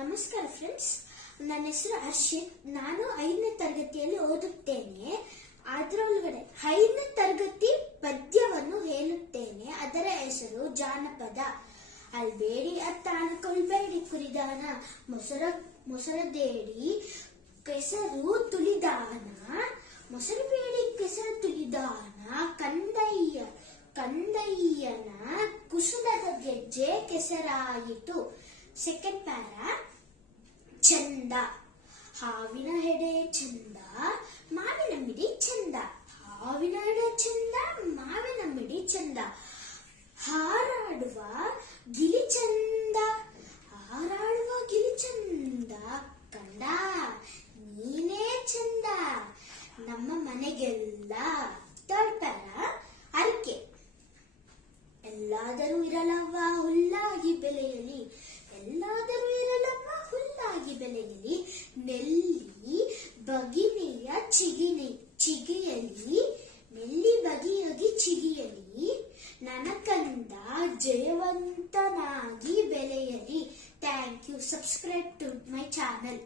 ನಮಸ್ಕಾರ ಫ್ರೆಂಡ್ಸ್, ನನ್ನ ಹೆಸರು ಹರ್ಷಿತ್. ನಾನು 5ನೇ ತರಗತಿಯಲ್ಲಿ ಓದುತ್ತೇನೆ. ಅದರೊಳಗಡೆ 5ನೇ ತರಗತಿ ಪದ್ಯವನ್ನು ಹೇಳುತ್ತೇನೆ. ಅದರ ಹೆಸರು ಜಾನಪದ. ಅಲ್ಬೇಡಿ ಅತ್ತಾನ ಕೊಲ್ಬೇಡಿ ಕುರಿದಾನ, ಮೊಸರದೇಡಿ ಕೆಸರು ತುಳಿದಾನ, ಮೊಸರು ಬೇಡಿ ಕೆಸರು ತುಳಿದಾನ, ಕಂದಯ್ಯನ ಕುಸುಮದ ಗೆಜ್ಜೆ ಕೆಸರಾಯಿತು. Second para. ಚಂದ, ಹಾವಿನ ಹೆಡೆ ಚಂದ, ಮಾವಿನ ಮಿಡಿ ಚಂದ, ಹಾವಿನ ಹೆಡೆ ಚಂದ, ಮಾವಿನ ಮಿಡಿ ಚಂದ, ಹಾರಾಡುವ ಗಿಳಿ ಚಂದ, ಹಾರಾಡುವ ಗಿಳಿ ಚಂದ, ಕಂಡ ನೀನೇ ಚಂದ, ನಮ್ಮ ಮನೆಗೆಲ್ಲ. Third para. ಅರಿಕೆ, ಎಲ್ಲಾದರೂ ಇರಲವ್ವ ಹುಲ್ಲಾಗಿ ಬೆಳೆಯಲಿ, ಎಲ್ಲಾದರೂ ಇರಲವ್ವ ಹುಲ್ಲಾಗಿ ಬೆಳೆಯಲಿ, ನೆಲ್ಲಿ ಬಗಿನೆಯ ಚಿಗಿಯಲಿ, ನೆಲ್ಲಿ ಬಗೆಯಾಗಿ ಚಿಗಿಯಲಿ, ನನ್ನ ಕಂದ ಜಯವಂತನಾಗಿ ಬೆಳೆಯಲಿ. Thank you. Subscribe to my channel.